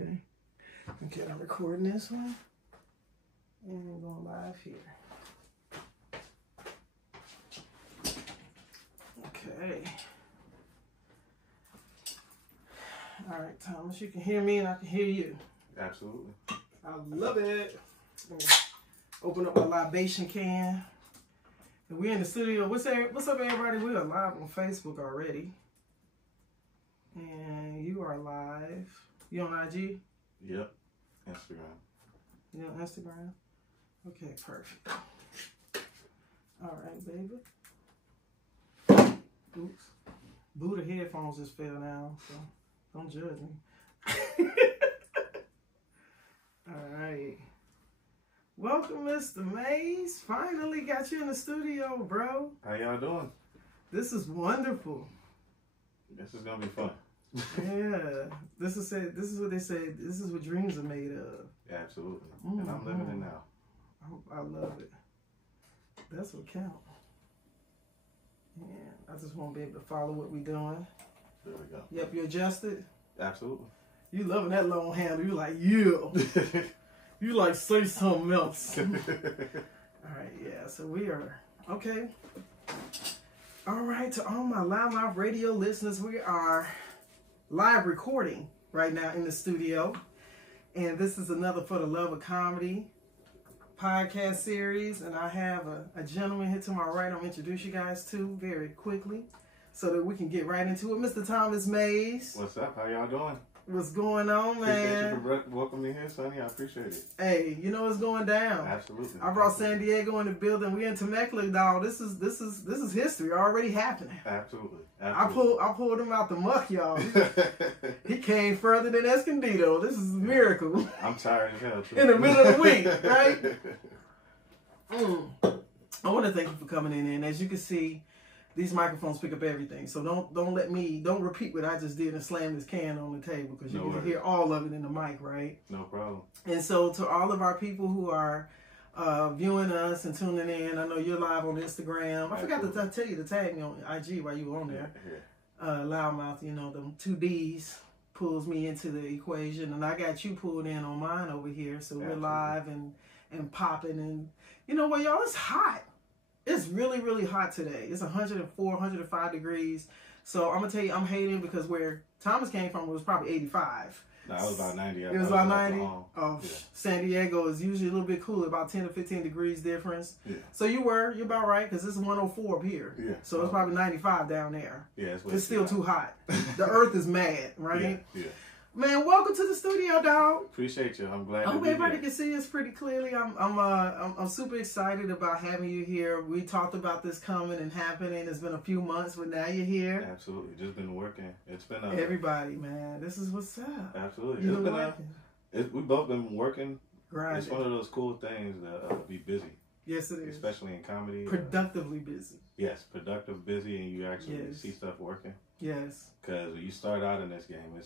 Okay. Okay, I'm recording this one. And I'm going live here. Okay. All right, Thomas, you can hear me and I can hear you. Absolutely. I love it. Open up my libation can. And we're in the studio. What's up, everybody? We are live on Facebook already. And you are live. You on IG? Yep. Instagram. You on Instagram? Okay, perfect. All right, baby. Oops. Buddha headphones just fell down, so don't judge me. All right. Welcome, Mr. Mays. Finally got you in the studio, bro. How y'all doing? This is wonderful. This is gonna be fun. Yeah. This is what they say. This is what dreams are made of. Absolutely. And I'm living it now. I love it. That's what counts. Yeah. I just want to be able to follow what we're doing. There we go. Yep, you adjusted? Absolutely. You loving that long handle. You like, yeah. You like, say something else. All right, yeah. So we are, okay. All right, to all my Loudmouth Radio listeners, we are live recording right now in the studio. And this is another For the Love of Comedy podcast series. And I have a gentleman here to my right I'm going to introduce you guys to very quickly so that we can get right into it. Mr. Thomas Mays. What's up? How y'all doing? What's going on, man? Appreciate you for welcoming me here, Sonny. I appreciate it. Hey, you know what's going down. Absolutely. I brought San Diego in the building. We in Temecula, dog. This is history already happening. Absolutely. I pulled him out the muck, y'all. He came further than Escondido. This is a miracle. I'm tired as hell too. In the middle of the week, right? I want to thank you for coming in. And as you can see, these microphones pick up everything. So don't repeat what I just did and slam this can on the table, because you can hear all of it in the mic, right? No problem. And so to all of our people who are viewing us and tuning in, I know you're live on Instagram. I forgot to tell you to tag me on IG while you were on there. Loudmouth, you know, the 2 Ds pulls me into the equation, and I got you pulled in on mine over here. So we're live and popping, and you know what, y'all, it's hot. It's really, really hot today. It's 104, 105 degrees. So I'm going to tell you, I'm hating because where Thomas came from, it was probably 85. No, it was about 90. It was about 90? Oh, yeah. San Diego is usually a little bit cooler, about 10 to 15 degrees difference. Yeah. So you're about right, because it's 104 up here. Yeah. So it's probably 95 down there. Yeah, it's still too hot. The earth is mad, right? Yeah. Man, welcome to the studio, dog. Appreciate you. I'm glad. I hope everybody can see us pretty clearly. I'm super excited about having you here. We talked about this coming and happening. It's been a few months, but now you're here. Absolutely, just been working. It's been everybody, man. This is what's up. Absolutely, it's been we both been working. Grinding. It's one of those cool things to be busy. Yes, it is. Especially in comedy. Productively busy. Yes, productive, busy, and you actually see stuff working. Yes. Because when you start out in this game,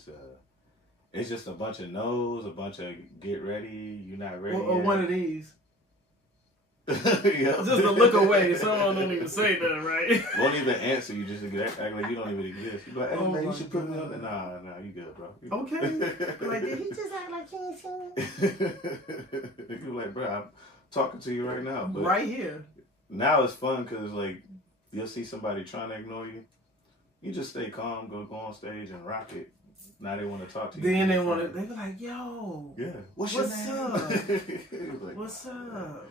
it's just a bunch of no's, a bunch of get ready, you're not ready or yet. One of these. Yeah. Just a look away. Someone don't even say nothing, right? Won't even answer you, just act like you don't even exist. You be like, hey, man, you should put me on there. Nah, you good, bro. Okay. Like, did he just act like he ain't seen me? You're like, bro, I'm talking to you right now. But right here. Now it's fun because, like, you'll see somebody trying to ignore you. You just stay calm, go on stage and rock it. Now they want to talk to you. Then they be like, yo. Yeah. What's up? Like, what's up?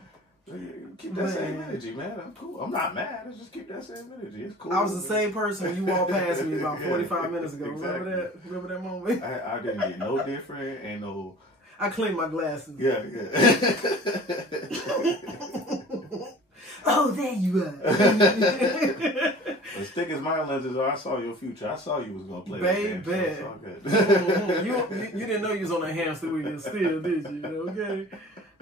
Keep that same energy, man. I'm cool. I'm not mad. Let's just keep that same energy. It's cool. I was the same person when you walked past me about 45 minutes ago. Exactly. Remember that moment? I didn't get no different. Ain't no... I cleaned my glasses. Yeah. Oh, there you are. As thick as my lenses are, I saw your future. I saw you was going to play that game. So good. You didn't know you was on a hamster wheel still, did you? Okay.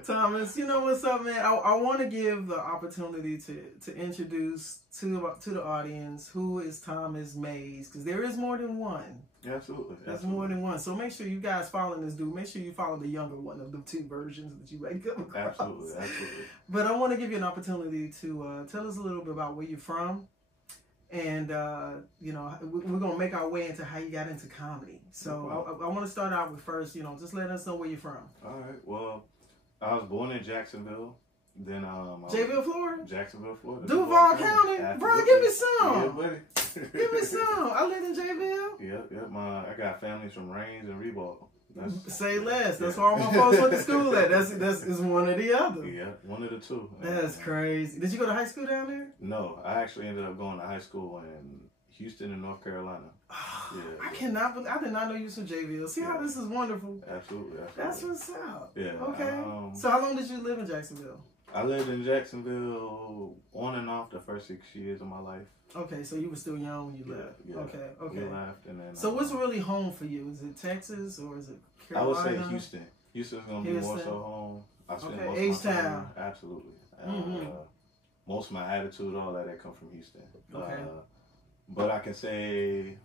Thomas, you know what's up, man? I want to give the opportunity to introduce to the audience who is Thomas Mays, because there is more than one. Absolutely. There's more than one. So make sure you guys follow this dude. Make sure you follow the younger one of the 2 versions that you might come across. Absolutely. But I want to give you an opportunity to tell us a little bit about where you're from And, you know, we're going to make our way into how you got into comedy. So I want to start out with first, you know, just let us know where you're from. All right. Well, I was born in Jacksonville. Then Jacksonville, Florida? Jacksonville, Florida. Duval County? Bro, give me some. Yeah, buddy. Give me some. I live in Jayville. Yep. I got families from Rains and Reebok. Say less. That's where all my folks went to school at. That's one or the other. Yeah, one of the two. That's crazy. Did you go to high school down there? No, I actually ended up going to high school in Houston in North Carolina. Yeah. I did not know you was from JVL. See how this is wonderful? Absolutely. That's what's up. Yeah. Okay. So how long did you live in Jacksonville? I lived in Jacksonville on and off the first 6 years of my life. Okay, so you were still young when you left. Yeah. Okay. We left, and then. So what's really home for you? Is it Texas or is it Carolina? I would say Houston. Houston's gonna be more so home. I spent most of my H-Town. time. Absolutely. Most of my attitude, all that come from Houston. Okay. But I can say,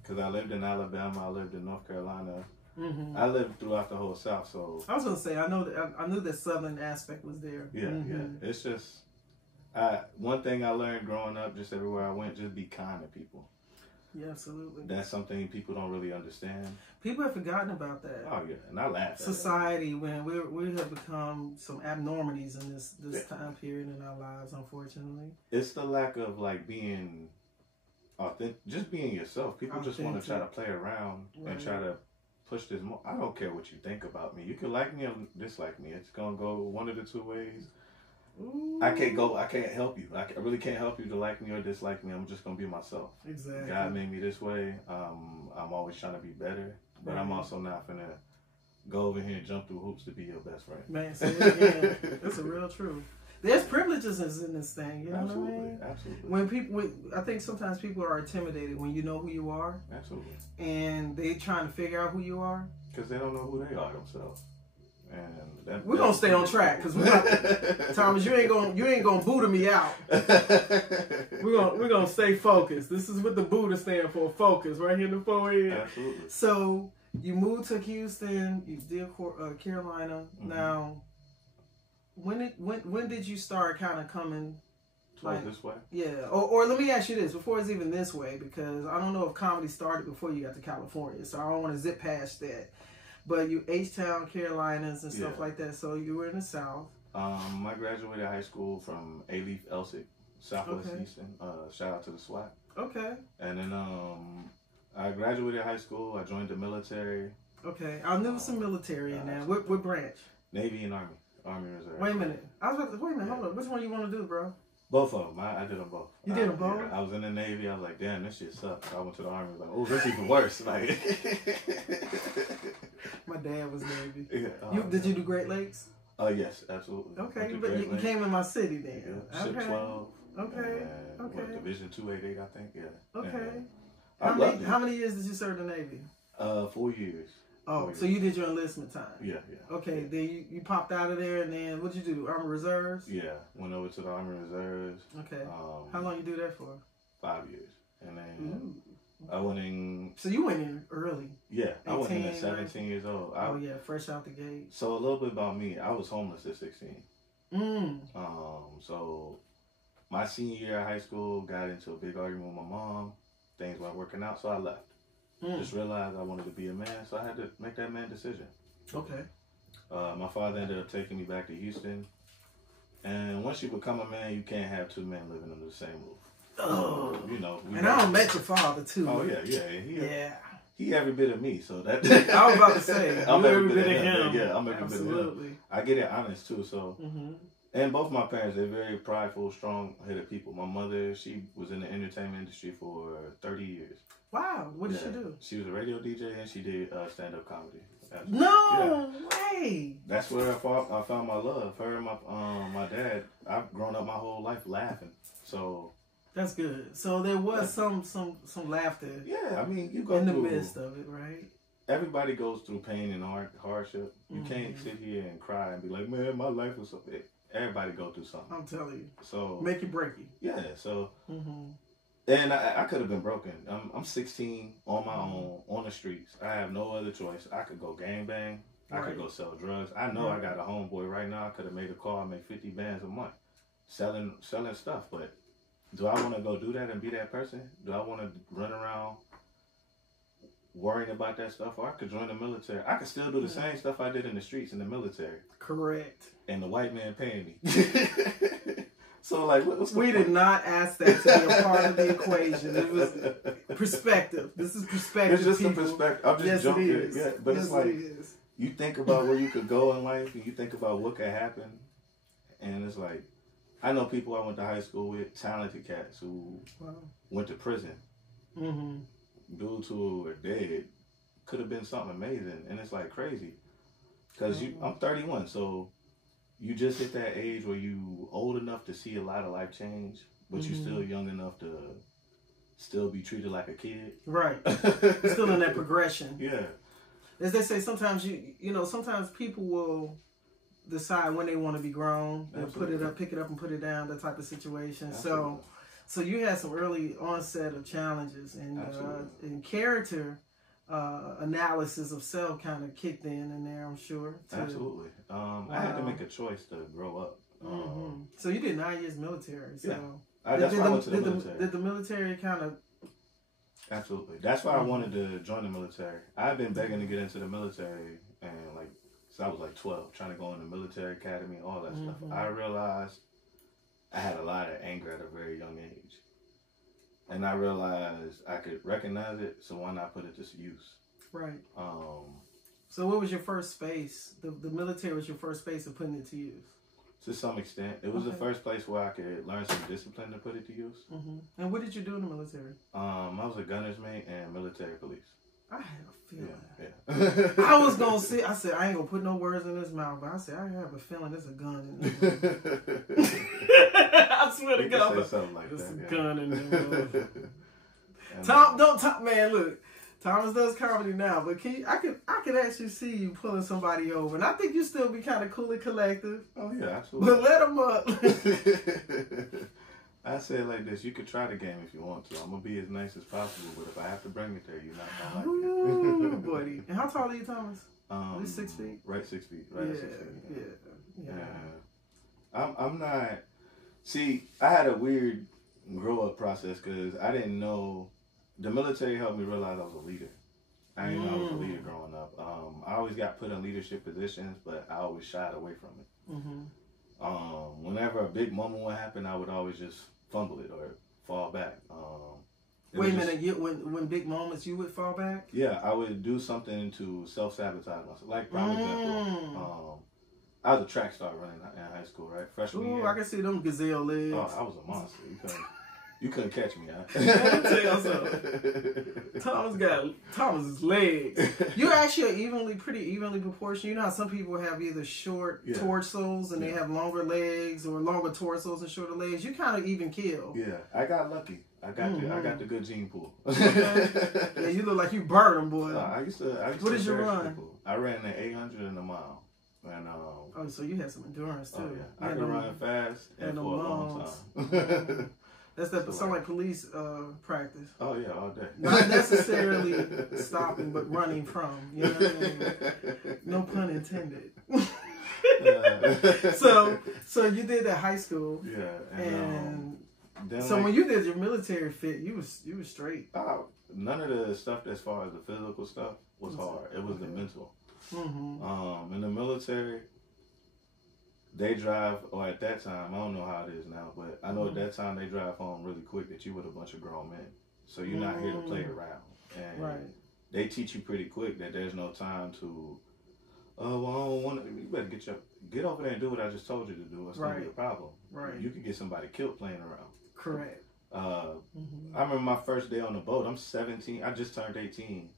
because I lived in Alabama, I lived in North Carolina. Mm-hmm. I lived throughout the whole South, so I was gonna say I knew that Southern aspect was there. Yeah. It's just one thing I learned growing up, just everywhere I went, just be kind to people. Yeah, absolutely. That's something people don't really understand. People have forgotten about that. Oh yeah, and I laugh. Society, when we have become some abnormalities in this time period in our lives, unfortunately. It's the lack of like being authentic, just being yourself. People just want to try to play around and try to push this more. I don't care what you think about me. You can like me or dislike me. It's gonna go one of the two ways. Ooh. I can't help you. I really can't help you to like me or dislike me. I'm just gonna be myself. Exactly. God made me this way. I'm always trying to be better, but I'm also not gonna go over here and jump through hoops to be your best friend. Man, say it again. That's a real truth. There's privileges in this thing, you know what I mean? Absolutely. When I think sometimes people are intimidated when you know who you are. Absolutely. And they trying to figure out who you are. Because they don't know who they are themselves. And we're gonna stay on track because Thomas, you ain't gonna Buddha me out. We're gonna stay focused. This is what the Buddha stand for, focus, right here in the forehead. Absolutely. So you moved to Houston, you did Carolina. Mm-hmm. Now, when did you start kind of coming towards this way? Yeah, or let me ask you this before it's even this way, because I don't know if comedy started before you got to California, so I don't want to zip past that. But you H-Town, Carolinas, and stuff like that. So you were in the South. I graduated high school from A-Leaf Elsik, Southwest Houston. Shout out to the SWAT. Okay. And then I graduated high school. I joined the military. Okay. I knew some military in there. What branch? Navy and Army. Army Reserve. Wait a minute. Hold on. Which one you want to do, bro? Both of them. I did them both. You did them both? Yeah, I was in the Navy. I was like, damn, this shit sucks. So I went to the Army. I was like, oh, this even worse. Like, my dad was Navy. Yeah, did you do Great Lakes? Yes, absolutely. Okay, but you came in my city then. Yeah. Ship 12. Okay. Division 288, I think. Yeah. Okay. How many years did you serve the Navy? 4 years. Oh, so you did your enlistment time? Yeah. Okay, then you popped out of there, and then what'd you do? Army Reserves? Yeah, went over to the Army Reserves. Okay. How long you do that for? 5 years, and then I went in. So you went in early? Yeah, I went in at 17 years old. Fresh out the gate. So a little bit about me. I was homeless at 16. So my senior year of high school, got into a big argument with my mom. Things weren't working out, so I left. Just realized I wanted to be a man, so I had to make that man decision. Okay. My father ended up taking me back to Houston. And once you become a man, you can't have two men living under the same roof. Oh. You know. And I don't met your father, too. Oh, yeah. He every bit of me, so that. I was about to say. I'm every bit of him. Yeah, I'm every bit of him. I get it honest, too, so. And both my parents, they're very prideful, strong-headed people. My mother, she was in the entertainment industry for 30 years. Wow. What did she do? She was a radio DJ and she did stand-up comedy. No way. That's where I found my love. Her and my dad. I've grown up my whole life laughing. So that's good. So there was some laughter. Yeah, I mean, you go in the through, midst of it, right? Everybody goes through pain and hardship. You can't sit here and cry and be like, man, my life was so big. Everybody go through something. I'm telling you. So make you break you. Yeah. So. And I could have been broken. I'm 16 on my own on the streets. I have no other choice. I could go gangbang. I could go sell drugs. I know I got a homeboy right now. I could have made a call and make 50 bands a month selling stuff. But do I want to go do that and be that person? Do I want to run around worrying about that stuff? Or I could join the military. I could still do the same stuff I did in the streets in the military. Correct. And the white man paying me. So, like, what's the we point? did not ask that to be a part of the equation. It was perspective. This is perspective. It's just people. a perspective. I'm just joking. Yeah, but yes, it's like, you think about where you could go in life, and you think about what could happen, and it's like, I know people I went to high school with, talented cats who went to prison. Mm-hmm. Dudes who are dead could have been something amazing, and it's like crazy. Because I'm 31, so you just hit that age where you old enough to see a lot of life change, but you still young enough to still be treated like a kid. Right. Still in that progression. Yeah. As they say, sometimes sometimes people will decide when they want to be grown. They'll put it up, pick it up and put it down, that type of situation. Absolutely. So you had some early onset of challenges, and character analysis of self kind of kicked in there, I'm sure. Absolutely. I had to make a choice to grow up. So you did 9 years military. So yeah. That's why I went to the military. Did the military kind of... Absolutely. That's why I wanted to join the military. I've been begging to get into the military, and since I was like 12, trying to go in the military academy, all that stuff. I realized I had a lot of anger at a very young age. And I realized I could recognize it, so why not put it to use? Right. So what was your first space? The military was your first space of putting it to use? To some extent. It was the first place where I could learn some discipline to put it to use. And what did you do in the military? I was a gunner's mate and military police. I had a feeling. Yeah. I was going to say, I said, I ain't going to put no words in his mouth, but I said, I have a feeling there's a gun in there. I swear to God. Say something like there's that. a gun in there. Tom, man, look. Thomas does comedy now, but I could actually see you pulling somebody over, and I think you still be kind of cool and collective. Oh yeah, absolutely. But let them up. I say it like this: you could try the game if you want to. I'm gonna be as nice as possible, but if I have to bring it there, you're not gonna like it. Ooh, buddy. And how tall are you, Thomas? At least 6 feet. Right, 6 feet. Right, yeah, 6 feet. Yeah. I'm not. See, I had a weird grow up process because I didn't know. The military helped me realize I was a leader. I didn't know I was a leader growing up. I always got put in leadership positions, but I always shied away from it. Whenever a big moment would happen, I would always just fumble it or fall back. Wait a minute, when big moments, you would fall back? Yeah, I would do something to self-sabotage myself. Like, prime example, I was a track star running in high schok, right? Freshman year. I can see them gazelle legs. Oh, I was a monster. You couldn't catch me, huh? Let me tell you something. Thomas's legs. You're actually pretty evenly proportioned. You know how some people have either short torsos and they have longer legs, or longer torsos and shorter legs. You kind of even kill. Yeah, I got lucky. I got the good gene pool. Yeah, you look like you burned them, boy. I used to what did you run? People. I ran the 800 and a mile. And, oh, so you had some endurance too. Oh, yeah. I could run fast and for a long time. That's sound like police practice. Oh yeah, all day. Not necessarily stopping, but running from. You know what I mean? No pun intended. So you did that high school. Yeah, and then so when you did your military fit, you was straight. None of the stuff as far as the physical stuff was hard. It was the mental. In the military, they drive, or at that time, I don't know how it is now, but I know at that time they drive home really quick that you with a bunch of grown men. So you're not here to play around. And they teach you pretty quick that there's no time to, well, I don't want to, you better get over there and do what I just told you to do. It's going to be a problem. Right. You could get somebody killed playing around. Correct. I remember my first day on the boat. I'm 17. I just turned 18.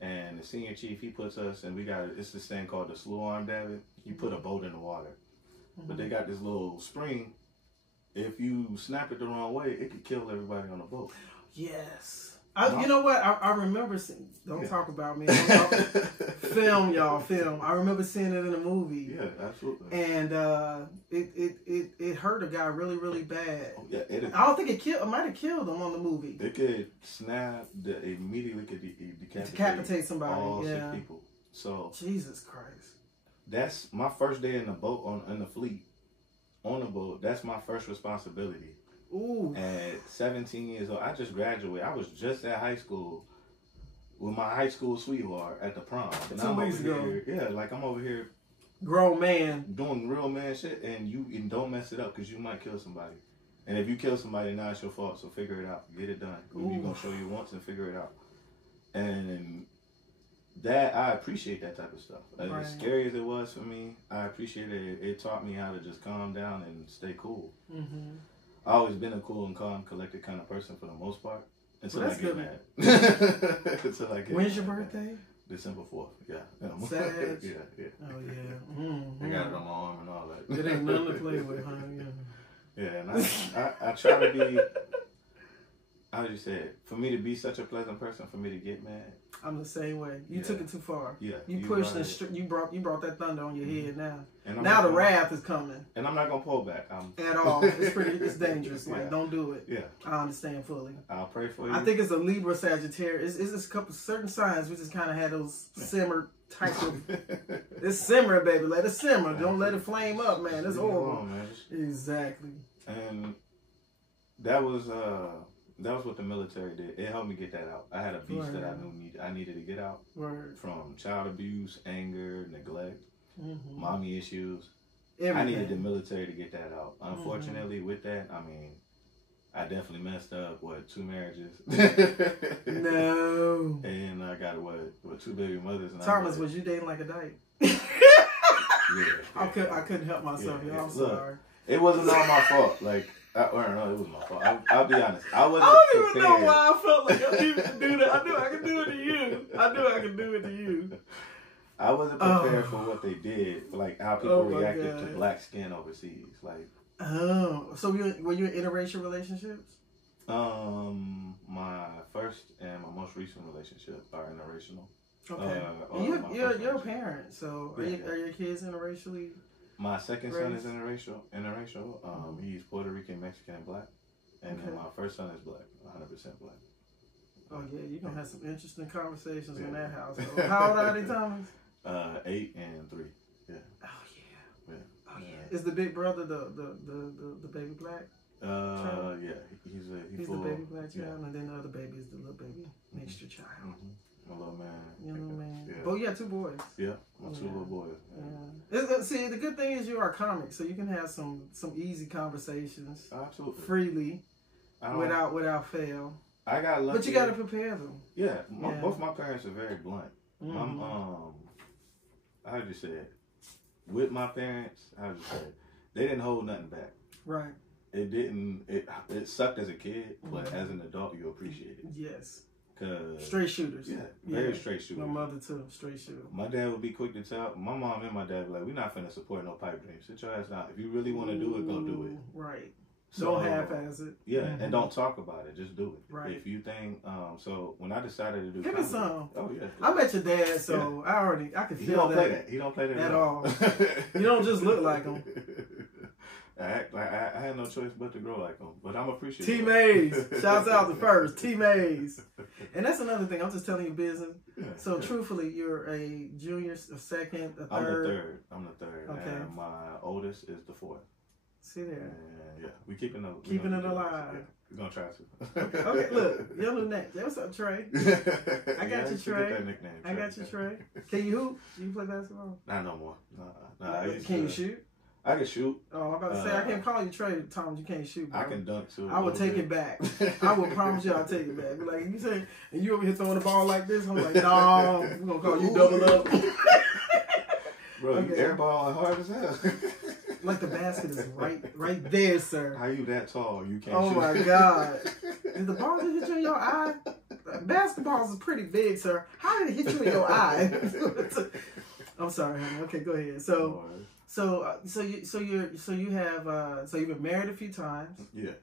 And the senior chief, he puts us, and it's this thing called the slew arm davit. You put a boat in the water. But they got this little spring. If you snap it the wrong way, it could kill everybody on the boat. Yes. You know what? I remember seeing, don't talk about me. Film. I remember seeing it in a movie. Yeah, absolutely. And it hurt a guy really, really bad. Oh, yeah, I don't think it might have killed him on the movie. It could snap, immediately could decapitate somebody. All 6 people. So Jesus Christ. That's my first day in the boat, in the fleet, on the boat. That's my first responsibility. Ooh. At 17 years old, I just graduated. I was just at high school with my high school sweetheart at the prom. And 2 weeks ago. Yeah, like I'm over here. Grown man. Doing real man shit, and don't mess it up because you might kill somebody. And if you kill somebody, now it's your fault. So figure it out. Get it done. You're going to show you once and figure it out. And that, I appreciate that type of stuff. As scary as it was for me, I appreciate it. It taught me how to just calm down and stay cool. Mm-hmm. I've always been a cool and calm, collected kind of person for the most part. Until I get mad. Until I get When's your birthday? December 4th. Yeah. Sad. Yeah. Oh, yeah. Mm-hmm. I got it on my arm and all that. It ain't nothing to play with, huh? Yeah, and I try to be, how you say it, for me to be such a pleasant person, for me to get mad. I'm the same way. You took it too far. Yeah. You pushed and you brought that thunder on your head now. And now the wrath is coming. And I'm not going to pull back. At all. It's dangerous. Like, don't do it. Yeah. I understand fully. I'll pray for you. I think it's a Libra Sagittarius. It's just a couple certain signs we just kind of had those simmer type of. It's simmering, baby. Let it simmer. Don't let it flame up, man. It's horrible. Man. Exactly. And that was what the military did. It helped me get that out. I had a beast that I knew I needed to get out. From child abuse, anger, neglect, mommy issues. Everything. I needed the military to get that out. Unfortunately, with that, I mean, I definitely messed up, 2 marriages. No. And I got, 2 baby mothers. And Thomas, was you dating like a dyke? Yeah. I couldn't help myself, y'all. I'm sorry. It wasn't all my fault. Like, I don't know, it was my fault. I'll be honest. I wasn't I don't prepared. even know why I felt like I needed to do that. I knew I could do it to you. I knew I could do it to you. I wasn't prepared for what they did, like how people reacted to black skin overseas. Like, so were you in interracial relationships? My first and my most recent relationship are interracial. Okay. You're a parent, so are your kids interracially? My second son is interracial. He's Puerto Rican, Mexican, and black. And then my first son is black, 100% black. Oh yeah, you're gonna have some interesting conversations in that house. How old are they, Thomas? 8 and 3. Yeah. Oh yeah. Oh yeah. Is the big brother the baby black? Yeah. He's the baby black child, and then the other baby is the little baby mixture child. My little man. Your little man. Yeah. But you got 2 boys. Yeah, my 2 little boys. Yeah. See, the good thing is you are a comic, so you can have some easy conversations. Absolutely. Freely, without fail. I got lucky. But you got to prepare them. Yeah, both my parents are very blunt. How'd you say it? With my parents, how'd you say it? They didn't hold nothing back. Right. It didn't. It sucked as a kid, but as an adult, you appreciate it. Yes. Cause straight shooters. Yeah, very straight shooters. My mother too, straight shooter. My dad would be quick to tell. My mom and my dad were like, "We're not finna support no pipe dreams. Sit your ass down. If you really want to do it, go do it. Right. So, don't half-ass it. Yeah, and don't talk about it. Just do it. Right. If you think, so when I decided to do give comedy, me some. Oh yeah. I met your dad, so I can feel he don't play that. He don't play that at all. You don't just look like him. I had no choice but to grow like him, but I'm appreciative. T Mays, shouts out to first T Mays, and that's another thing. I'm just telling you business. Yeah, so truthfully, you're a junior, a second, a third. I'm the third. Okay. And my oldest is the 4th. See there. And we keeping it alive. Yeah, we're gonna try to. Okay, look, your new name. What's up, Trey? I got you, Trey. That nickname, Trey. I got you, Trey. Can you hoop? Do you play basketball? Not no more. Can you shoot? I can shoot. Oh, I'm about to say, I can't call you Trey, Tom, you can't shoot, bro. I can dunk too. I would take it back. I would promise you I'll take it back. Be like, you say, and you over here throwing the ball like this, I'm like, no, we're going to call you double up. Bro, you airball hard as hell. Like the basket is right there, sir. How you that tall? You can't shoot. Oh my God. Did the ball just hit you in your eye? Basketballs is pretty big, sir. How did it hit you in your eye? I'm sorry, honey. Okay, go ahead. So you've been married a few times. Yeah,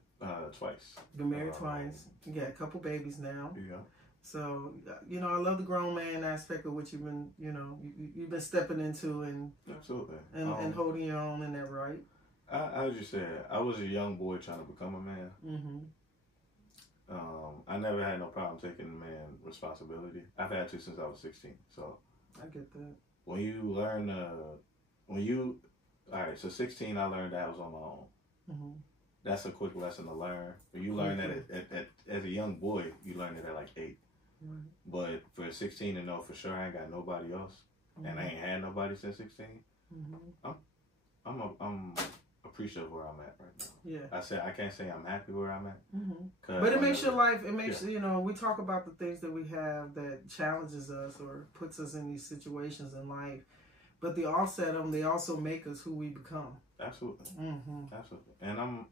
twice. Been married twice. You got a couple babies now. Yeah. So I love the grown man aspect of what you've been, you've been stepping into and absolutely and holding your own in that, right? I just said I was a young boy trying to become a man. I never had no problem taking man responsibility. I've had to since I was 16. So I get that. When you learn, all right, so 16, I learned that I was on my own. that's a quick lesson to learn. But you learn that as a young boy, you learn it at like 8. Right. But for 16 to know for sure I ain't got nobody else, and I ain't had nobody since 16. I'm appreciative of where I'm at right now. Yeah. I can't say I'm happy where I'm at. But it makes your life. It makes you know. We talk about the things that we have that challenges us or puts us in these situations in life, but the offset of them, they also make us who we become. Absolutely. Absolutely. And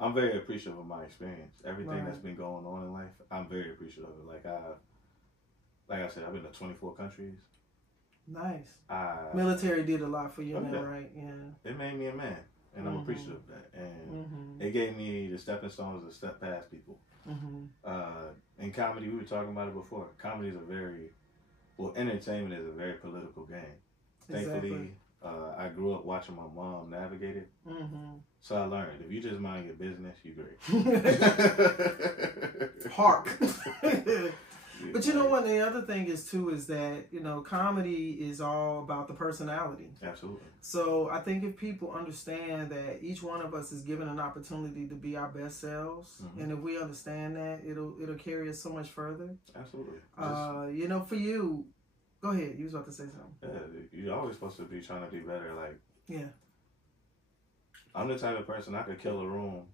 I'm very appreciative of my experience. Everything that's been going on in life, I'm very appreciative of it. Like I said, I've been to 24 countries. Nice. Military did a lot for you, right? Yeah. It made me a man, and I'm appreciative of that. And it gave me the stepping stones to step past people. In comedy, we were talking about it before. Comedy is entertainment is a very political game. Thankfully, I grew up watching my mom navigate it. So I learned, if you just mind your business, you're great. Hark. But you know what? The other thing is too is that, you know, comedy is all about the personality. Absolutely. So I think if people understand that each one of us is given an opportunity to be our best selves, and if we understand that, it'll carry us so much further. Absolutely. You know, for you, go ahead. You was about to say something. Yeah, you're always supposed to be trying to do better. Like, yeah. I'm the type of person I could kill a room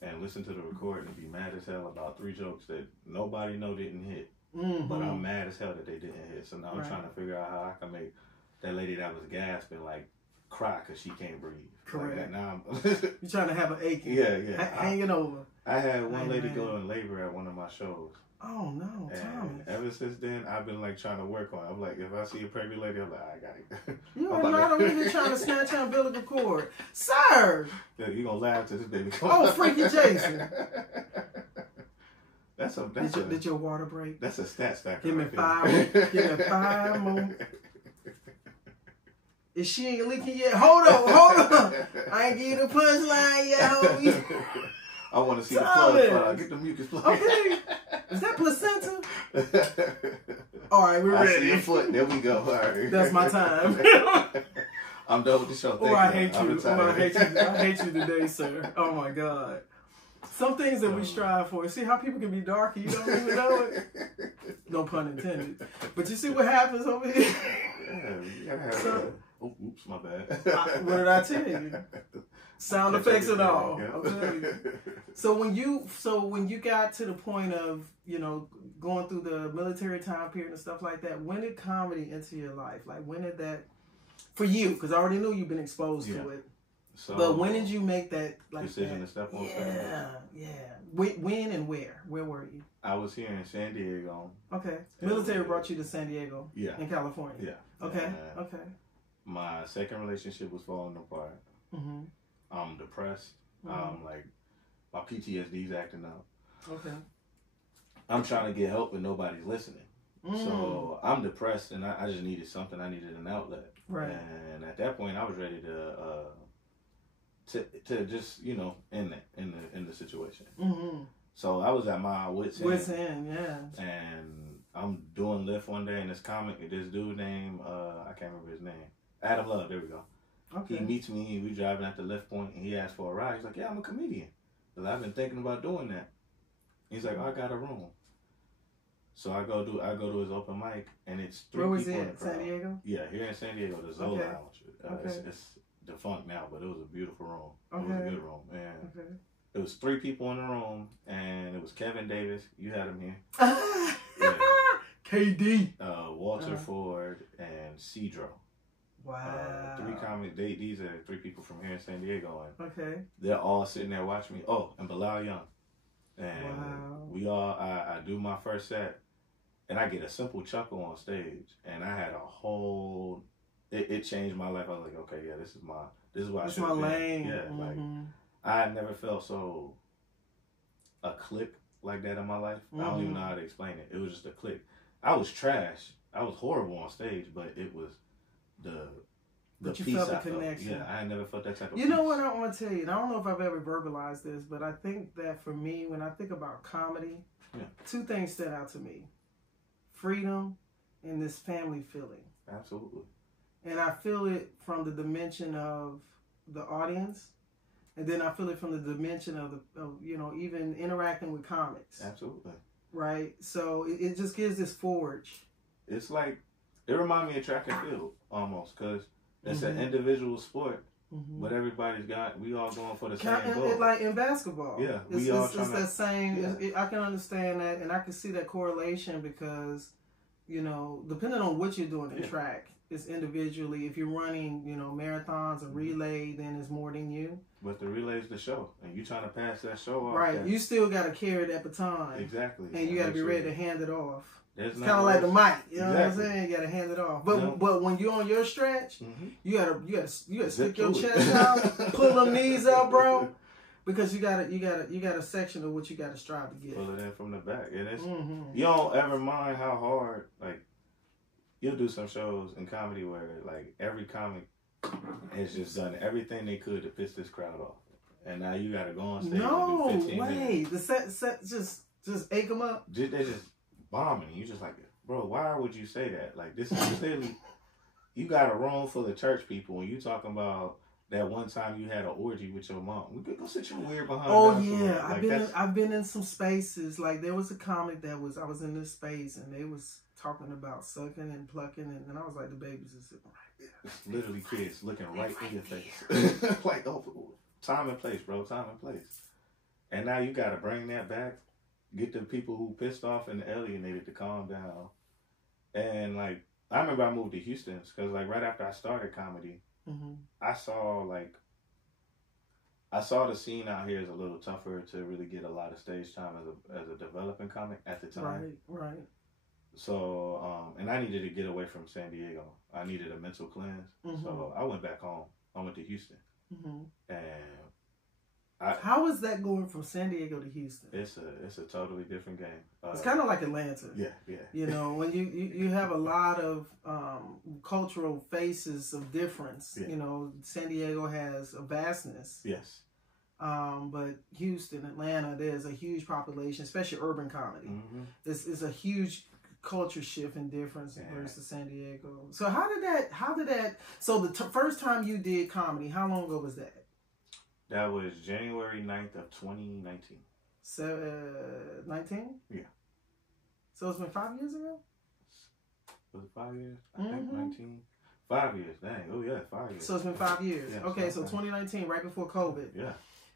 and listen to the recording and be mad as hell about 3 jokes that nobody know didn't hit. But I'm mad as hell that they didn't hit. So now I'm trying to figure out how I can make that lady that was gasping like cry because she can't breathe. Correct. Like now you're trying to have an aching. Yeah. Hanging over. I had one lady go in labor at one of my shows. Oh no, Thomas. Ever since then, I've been like trying to work on it. I'm like, if I see a pregnant lady, I'm like, I got it. You are not over here trying to snatch her umbilical cord, sir. Yeah, you gonna laugh till this baby comes. Oh, freaky Jason. Did your water break? That's a stat stacker. Give me 5. Give me 5 more. If she ain't leaking yet, hold on. I ain't give you the punchline yet, homie. I want to see the blood fly. Get the mucus plug. Okay. Is that placenta? All right, we're ready. I see your foot. There we go. All right. That's my time. I'm done with the show. Thank I hate you. I hate you today, sir. Oh my God. Some things that we strive for. See how people can be dark and you don't even know it? No pun intended. But you see what happens over here? Yeah, you gotta have oops, my bad. What did I tell you? Sound effects and all. Yeah. I'll tell you. So when you got to the point of, you know, going through the military time period and stuff like that, when did comedy enter your life? Like when did that, for you, because I already knew you've been exposed to it. So, but when did you make that decision to step on stage? Yeah. When and where? Where were you? I was here in San Diego. Okay. Military brought you to San Diego. Yeah. In California. Yeah. Okay. My second relationship was falling apart. I'm depressed. Like my PTSD's acting up. Okay. I'm trying to get help and nobody's listening. So I'm depressed and I just needed something. I needed an outlet. Right. And at that point, I was ready to just, you know, end the situation. So I was at my wit's end. Yeah. And I'm doing Lyft one day, and this dude named I can't remember his name. Adam Love. There we go. Okay. He meets me. We driving at the Lyft point, and he asks for a ride. He's like, "Yeah, I'm a comedian. Cause I've been thinking about doing that." He's like, "I got a room." So I go to his open mic, and it's 3 Where was people it? in the crowd. San Diego? Yeah, here in San Diego, the Zoe Lounge. It's defunct now, but it was a beautiful room. It was a good room, and it was 3 people in the room, and it was Kevin Davis. You had him here. Yeah. KD. Walter Ford and Cedro. Wow. 3 comics. These are 3 people from here in San Diego, and they're all sitting there watching me. Oh, and Bilal Young. And we all. I do my first set, and I get a simple chuckle on stage, and I had a whole. It changed my life. I was like, okay, yeah, this is what I should have been. Lane. Yeah, like I had never felt so a click like that in my life. I don't even know how to explain it. It was just a click. I was trash. I was horrible on stage, but it was the you peace felt the I felt. connection. Yeah, I had never felt that type of peace. You know what I want to tell you? And I don't know if I've ever verbalized this, but I think that for me, when I think about comedy, 2 things stood out to me. Freedom and this family feeling. Absolutely. And I feel it from the dimension of the audience. And then I feel it from the dimension of even interacting with comics. Absolutely. Right? So it just gives this forge. It's like, it reminds me of track and field almost, because it's an individual sport, but everybody's we all going for the same goal. Like in basketball. Yeah. It's that same, I can understand that, and I can see that correlation because, depending on what you're doing in track, it's individually. If you're running, marathons or relay, then it's more than you. But the relay's the show, and you trying to pass that show off. Right, you still got to carry that baton. Exactly. And you got to be ready to hand it off. It's kind of like the mic, you know what I'm saying? You got to hand it off. But when you're on your stretch, you gotta stick your chest out, pull them knees up, bro. Because you got a section of what you got to strive to get. Pull it in from the back, and it's you don't ever mind how hard. Like, you'll do some shows in comedy where like every comic has just done everything they could to piss this crowd off, and now you got to go on stage. No and do 15 way, minutes. the set just ache them up. They just bombing. You just like, bro, why would you say that? Like, this is clearly you got a room full of church people, and you talking about that one time you had an orgy with your mom. We could go sit your weird behind. Oh yeah, I've been in some spaces. Like, there was a comic I was in this space, and they was talking about sucking and plucking, and I was like, the babies are sitting right there. It's literally kids looking right in your face. Like, oh, time and place, bro, time and place. And now you got to bring that back, get the people who pissed off and alienated to calm down. And like, I remember I moved to Houston because like right after I started comedy, I saw the scene out here is a little tougher to really get a lot of stage time as a developing comic at the time. Right. So, and I needed to get away from San Diego. I needed a mental cleanse. So I went back home. I went to Houston. And how is that going from San Diego to Houston? It's a totally different game. It's kind of like Atlanta. Yeah. When you have a lot of cultural faces of difference. Yeah. San Diego has a vastness. Yes. But Houston, Atlanta, there's a huge population, especially urban comedy. This is a huge culture shift and difference versus San Diego. So how did that? So the first time you did comedy, how long ago was that? That was January 9th of 2019. So, 19? Yeah. So it's been 5 years ago? Was it 5 years? I think 19. 5 years, dang. Oh yeah, 5 years. So it's been 5 years. Yeah, okay, so 2019, right before COVID. Yeah.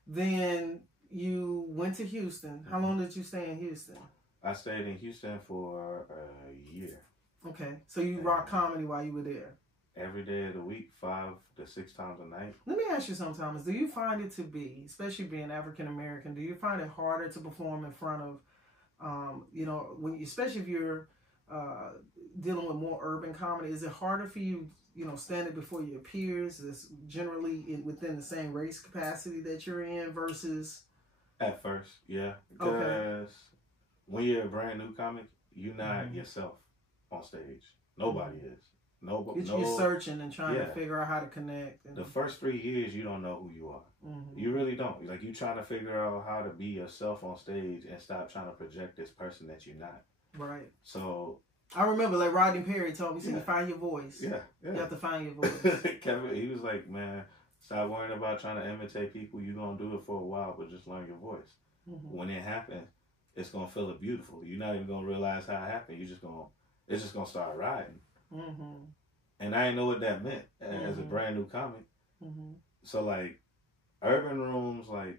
Then you went to Houston. How long did you stay in Houston? I stayed in Houston for a year. Okay, so you rock comedy while you were there? Every day of the week, 5 to 6 times a night. Let me ask you something, Thomas. Do you find it to be, especially being African American, do you find it harder to perform in front of, especially if you're dealing with more urban comedy? Is it harder for you, standing before your peers that's generally within the same race capacity that you're in versus? At first, yeah. Because when you're a brand new comic, you're not yourself on stage. Nobody is. You're searching and trying to figure out how to connect. The first 3 years, you don't know who you are. You really don't. Like, you trying to figure out how to be yourself on stage and stop trying to project this person that you're not. Right. So I remember, like Rodney Perry told me, you find your voice. Yeah. You have to find your voice. Kevin, he was like, man, stop worrying about trying to imitate people. You're going to do it for a while, but just learn your voice. When it happens, it's going to feel beautiful. You're not even going to realize how it happened. It's just going to start riding. And I didn't know what that meant as a brand new comic. So like, urban rooms, like,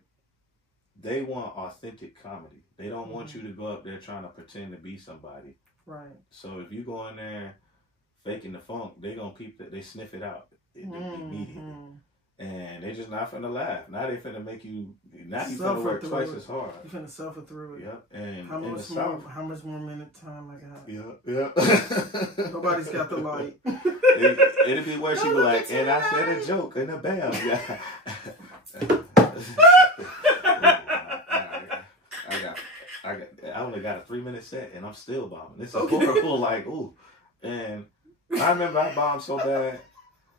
they want authentic comedy. They don't want you to go up there trying to pretend to be somebody. Right. So if you go in there faking the funk, they gonna peep that, they sniff it out immediately. And they just not finna laugh. Now they finna make you, now you finna work twice as hard. You finna suffer through it. Yep. And how much more minute time I got? Yeah. Nobody's got the light. It'd be where she be like, and I said a joke and a bam. I only got a 3-minute set and I'm still bombing. This is horrible. Like, ooh. And I remember I bombed so bad.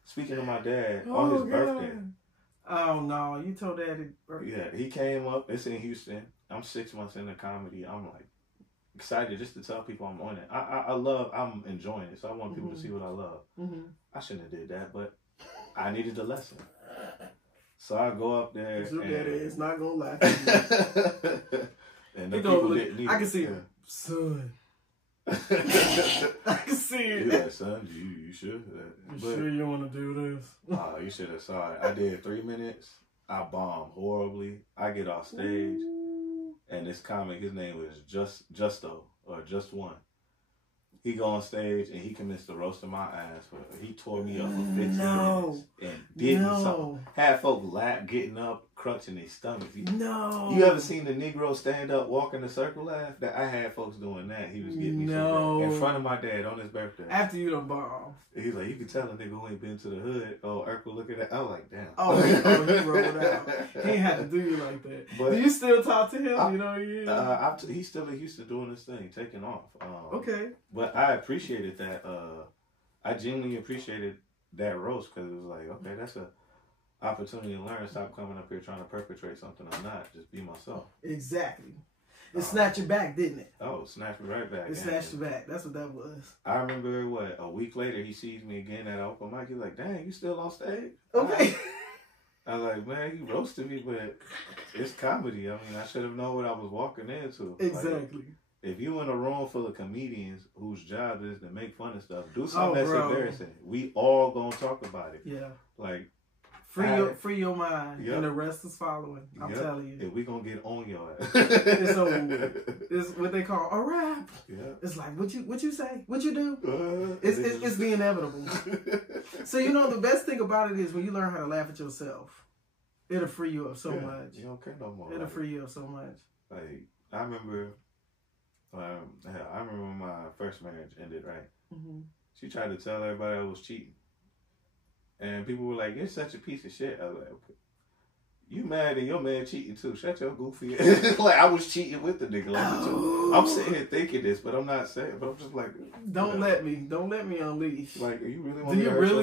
Speaking of my dad, on his birthday. Oh no, you told Daddy birthday. Yeah, he came up. It's in Houston. I'm 6 months into comedy. I'm like excited just to tell people I'm on it. I'm enjoying it. So I want people to see what I love. I shouldn't have did that, but I needed the lesson. So I go up there. Your daddy is not gonna lie. And the people didn't I can see him, son. I can see it. You're like, son, you should. You sure you want to do this? Oh, you should have saw it. I did 3 minutes. I bombed horribly. I get off stage, and this comic, his name was Justo or Just One. He go on stage and he commits to roasting my ass. He tore me up for 15 minutes and didn't something. Had folk getting up, crunching their stomachs. You ever seen the Negro stand up, walk in a circle laugh? That I had folks doing that. He was getting me so bad. In front of my dad on his birthday. After you done bombed. He's like, you can tell a nigga who ain't been to the hood. Oh, Urkel, look at that. I was like, damn. Oh, he rolled out. He ain't had to do you like that. But do you still talk to him? You know, he's still in Houston doing this thing, taking off. Okay. But I appreciated that. I genuinely appreciated that roast because it was like, okay, that's a opportunity to learn. Stop coming up here trying to perpetrate something I'm not. Just be myself. Exactly. It snatched you back, didn't it? Oh, snatched me right back. It snatched you back. That's what that was. I remember, a week later, he sees me again at open mic. He's like, dang, you still on stage? Okay. I was like, man, you roasted me, but it's comedy. I mean, I should have known what I was walking into. Exactly. Like, if you in a room full of comedians whose job is to make fun of stuff, do something that's embarrassing. We all gonna talk about it. Yeah. Like, free your mind, and the rest is following. I'm telling you. If we gonna get on your ass, it's over. It's what they call a rap. Yeah. It's like what you say, what you do. It's the inevitable. So the best thing about it is when you learn how to laugh at yourself, it'll free you up so much. You don't care no more. It'll free you up so much. Like I remember when my first marriage ended. Right. Mm-hmm. She tried to tell everybody I was cheating. And people were like, you're such a piece of shit. I was like, okay. You mad and your man cheating too. Shut your goofy ass. Like, I was cheating with the nigga. Like, I'm sitting here thinking this, but I'm not saying but I'm just like, Don't let me unleash. Like, you really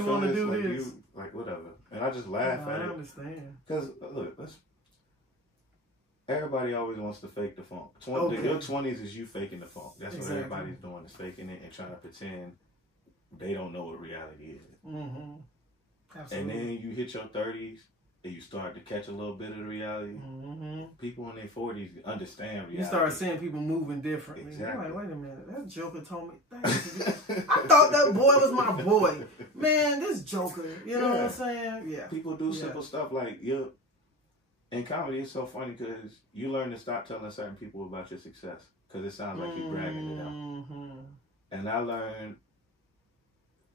want to do like, this? Like, whatever. And I just laugh at it. I understand. Because, look, everybody always wants to fake the funk. Your 20s is you faking the funk. That's what everybody's doing, is faking it and trying to pretend they don't know what reality is. Mm-hmm. Absolutely. And then you hit your 30s and you start to catch a little bit of the reality. Mm-hmm. People in their 40s understand reality. You start seeing people moving differently. Exactly. You're like, wait a minute, that Joker told me. I thought that boy was my boy. Man, this Joker, you know what I'm saying? Yeah. People do simple stuff like, in comedy, it's so funny because you learn to stop telling certain people about your success because it sounds like you're bragging to them. Mm-hmm. And I learned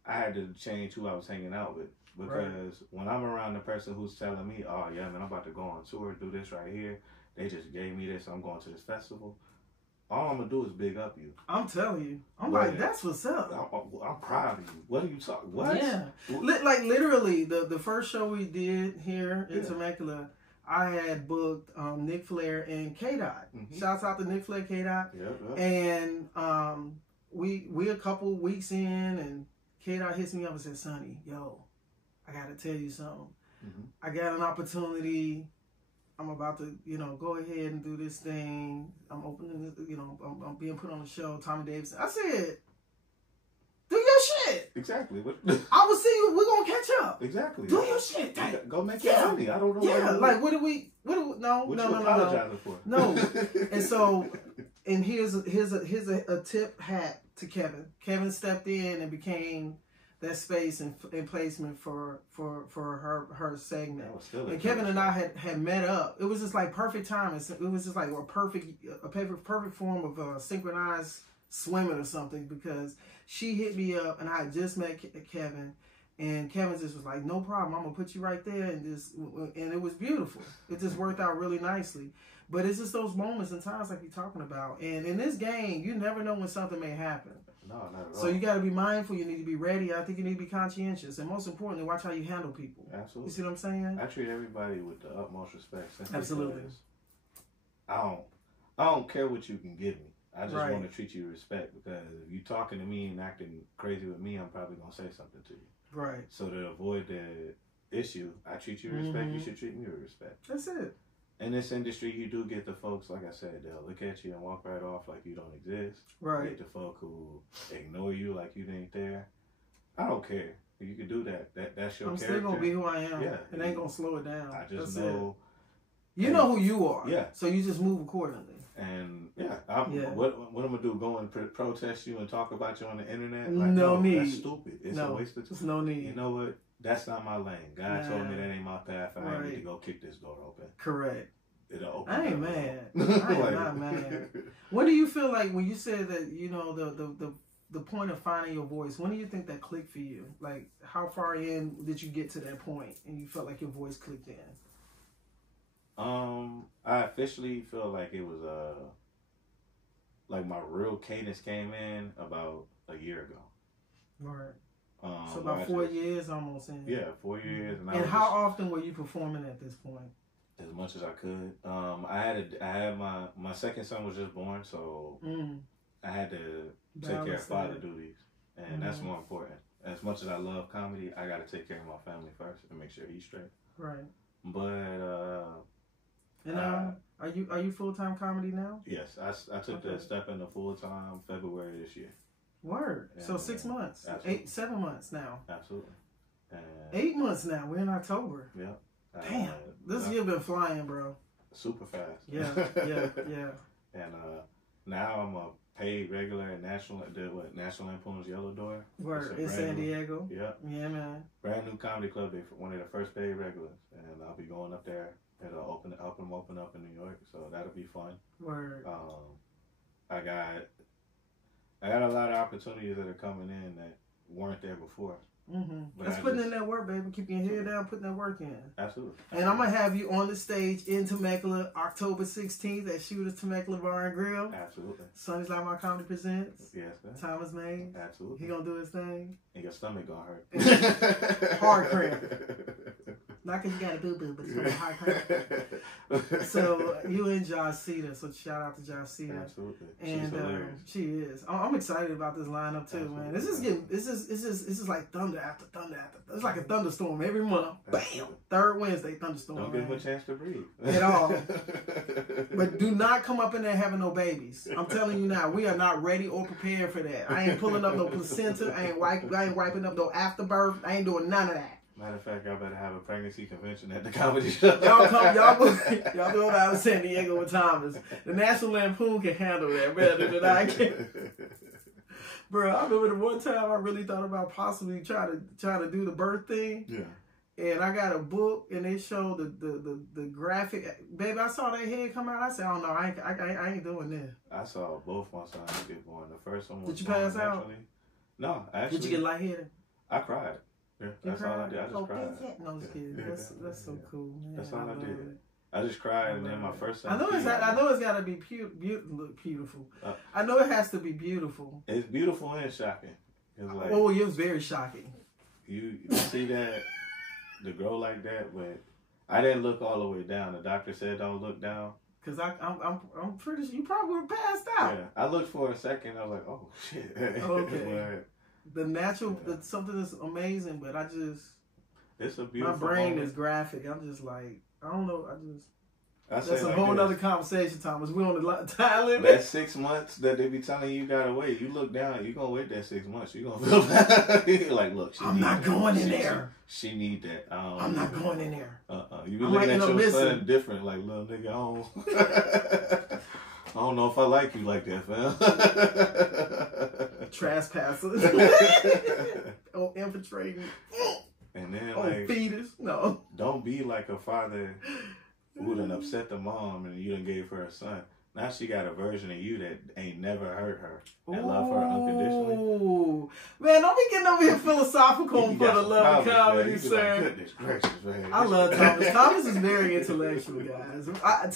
I had to change who I was hanging out with. Because when I'm around the person who's telling me, oh, yeah, man, I'm about to go on tour, do this right here. They just gave me this. I'm going to this festival. All I'm going to do is big up you. I'm telling you. I'm like, that's what's up. I'm proud of you. What are you talking? What? Yeah. Like, literally, the first show we did here in Temecula, I had booked Nick Flair and K-Dot. Mm-hmm. Shouts out to Nick Flair, K-Dot. Yeah. And we a couple weeks in, and K-Dot hits me up and says, Sonny, yo, I gotta tell you something. Mm-hmm. I got an opportunity. I'm about to, go ahead and do this thing. I'm opening this, I'm being put on the show, Tommy Davidson. I said, do your shit. Exactly. I will see you. We're gonna catch up. Exactly. Do your shit. Go make your money. I don't know. Yeah. Like, what do we? No. Apologizing for? No. And so, and here's a tip hat to Kevin. Kevin stepped in and became that space and placement for her segment. And Kevin and I had met up. It was just like perfect time. It was just like a perfect form of synchronized swimming or something, because she hit me up and I had just met Kevin, and Kevin just was like, no problem, I'm gonna put you right there, and it was beautiful. It just worked out really nicely. But it's just those moments and times like you're talking about. And in this game, you never know when something may happen. No, not at all. So you got to be mindful. You need to be ready. I think you need to be conscientious. And most importantly, watch how you handle people. Absolutely. You see what I'm saying? I treat everybody with the utmost respect. Absolutely. I don't care what you can give me. I just want to treat you with respect, because if you're talking to me and acting crazy with me, I'm probably going to say something to you. Right. So to avoid the issue, I treat you with respect. You should treat me with respect. That's it. In this industry, you do get the folks, like I said, they'll look at you and walk right off like you don't exist. Right. You get the folk who ignore you like you ain't there. I don't care. You can do that. That's your I'm character. still gonna be who I am. Yeah. It ain't gonna slow it down. I just That's know. You know who you are. Yeah. So you just move accordingly. And what I'm gonna do? Go and protest you and talk about you on the internet? Like, no need. That's stupid. It's a waste of time. There's no need. You know what? That's not my lane. God told me that ain't my path. I need to go kick this door open. Correct. It'll open. I ain't mad. I am not mad. When do you feel like when you said that, you know, the point of finding your voice, when do you think that clicked for you? Like, how far in did you get to that point and you felt like your voice clicked in? I officially feel like it was like my real cadence came in about a year ago. Right. So about 4 years almost in. Yeah, 4 years. And how often were you performing at this point? As much as I could. I had my second son was just born, so I had to take care of father duties, and that's more important. As much as I love comedy, I got to take care of my family first and make sure he's straight. Right. But and are you full-time comedy now? Yes, I took the step into full-time February this year. Word. And, so 6 months, 7 months now. Absolutely. And 8 months now. We're in October. Yeah. Damn, this year been flying, bro. Super fast. Yeah. And now I'm a paid regular at National Lampoon's Yellow Door. Word in San Diego. Yep. Yeah, man. Brand new comedy club. They one of the first paid regulars, and I'll be going up there. It'll open up in New York, so that'll be fun. Word. I got a lot of opportunities that are coming in that weren't there before. That's putting in that work, baby. Keep your head down, putting that work in. Absolutely. And I'm gonna have you on the stage in Temecula, October 16th at Shooters Temecula Bar and Grill. Absolutely. Sonny's Like My Comedy presents. Yes, man. Thomas Mays. Absolutely. He gonna do his thing. And your stomach gonna hurt. Hard cramp. Not because you got a boo-boo, but it's gonna be hard cramp. So you and Josh Cedar. So shout out to Josh Cedar. Absolutely. And she is. I'm excited about this lineup too, man. This is like thunder after thunder after. It's like a thunderstorm every month. Bam. Third Wednesday thunderstorm. Don't give them a chance to breathe at all. But do not come up in there having no babies. I'm telling you now, we are not ready or prepared for that. I ain't pulling up no placenta. I ain't wiping up no afterbirth. I ain't doing none of that. Matter of fact, y'all better have a pregnancy convention at the comedy show. Y'all go down to San Diego with Thomas. The National Lampoon can handle that better than I can. Bro, I remember the one time I really thought about possibly trying to do the birth thing. Yeah. And I got a book and they showed the graphic. Baby, I saw that head come out. I said, oh no, I ain't doing this. I saw both my sons get born. The first one was Did you pass out? No, actually. Did you get lightheaded? I cried. Yeah, that's all I did. I just cried. No, I'm just kidding. That's so cool, man. That's all I did. I just cried, and then my first son. I know it's got to be beautiful. I know it has to be beautiful. It's beautiful and shocking. It's like, oh, it was very shocking. You see that the girl like that, but I didn't look all the way down. The doctor said don't look down. Cause I'm pretty sure you probably would have passed out. Yeah, I looked for a second. I was like, oh shit. Okay. The natural, something that's amazing, but it's a beautiful. My brain moment. is graphic. I'm just like, I don't know. That's a like whole other conversation, Thomas. We on the time limit. That 6 months that they be telling you gotta wait. You look down, you gonna wait that 6 months. You gonna feel bad. Like, look, I'm not going in there. She need that. I'm not going in there. You be looking at your son different, like little nigga. I don't know if I like you like that, fam. Trespassers. Oh, infiltrating. And then fetus. No. Don't be like a father who done upset the mom and you done gave her a son. Now she got a version of you that ain't never hurt her and love her unconditionally. Ooh. Man, don't be getting over here philosophical for the love of comedy, sir. Like, goodness gracious, man. I love Thomas. Thomas is very intellectual, guys. I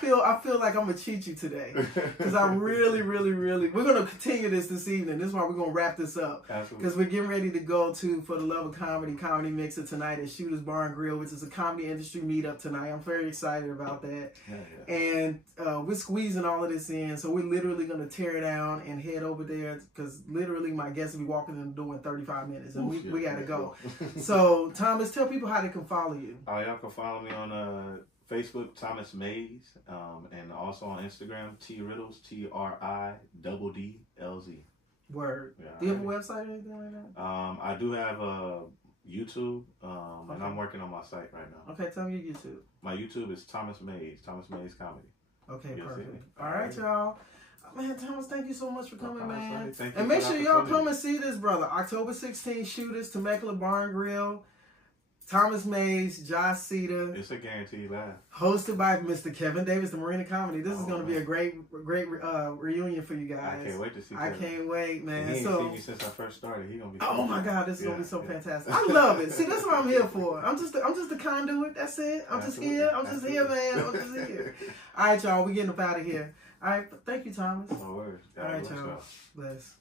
feel like I'm going to cheat you today. Because I really, we're going to continue this evening. This is why we're going to wrap this up. Because we're getting ready to go to, for the love of comedy mixer tonight at Shooters Bar and Grill, which is a comedy industry meetup tonight. I'm very excited about that. Yeah. And we're squeezing all of this in, so we're literally going to tear it down and head over there because literally my guests will be walking in the door in 35 minutes and we got to go. So, Thomas, tell people how they can follow you. Y'all can follow me on Facebook, Thomas Mays, and also on Instagram, T Riddles, TRIDDLZ. Word. Yeah, Do you have a website or anything like that? I do have a YouTube, and I'm working on my site right now. Okay, tell me your YouTube. My YouTube is Thomas Mays Comedy. Okay, You'll perfect. All right, y'all. Man, Thomas, thank you so much for coming, man. Thank you and for make the sure y'all opportunity. come and see this brother. October 16th, Shooters, Temecula Barn Grill. Thomas Mays, Josh Cedar. It's a guaranteed laugh. Hosted by Mr. Kevin Davis, the Marina Comedy. This is going to be a great reunion for you guys. I can't wait to see. I can't wait, man. And he ain't seen me since I first started. He gonna be. Oh my God, this is gonna be so fantastic. I love it. See, that's what I'm here for. I'm just a conduit. That's it. I'm just here, man. I'm just here. All right, y'all. We getting up out of here. All right, thank you, Thomas. No worries. All right, y'all. Bless.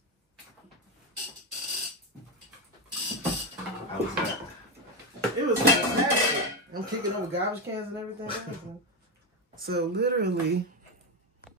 How was that? It was fantastic. I'm kicking over garbage cans and everything. So literally.